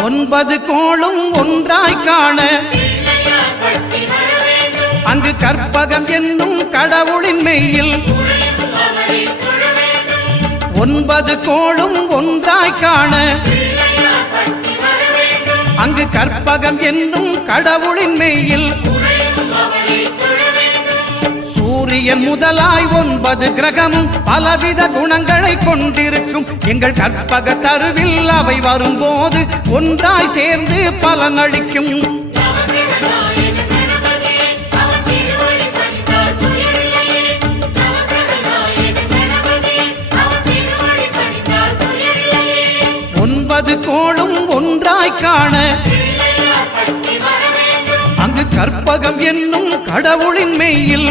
9 கோளும் ஒன்றாய் காண அங்கு கற்பகம் என்னும் கடவுளின் மெய்யில் 9 கோளும் ஒன்றாய் காண அங்கு கற்பகம் என்னும் கடவுளின் மெய்யில் சூரியன் முதலாய் 9 கிரகமும் பலவித குணங்களை கொண்டிருக்கும் எங்கள் கற்பக தருவில் அவை வரும்போது ஒன்றாய் சேர்ந்து பலனளிக்கும். கோளும் ஒன்றாய் காண அங்கு கற்பகம் என்னும் கடவுளின் மெய்யில்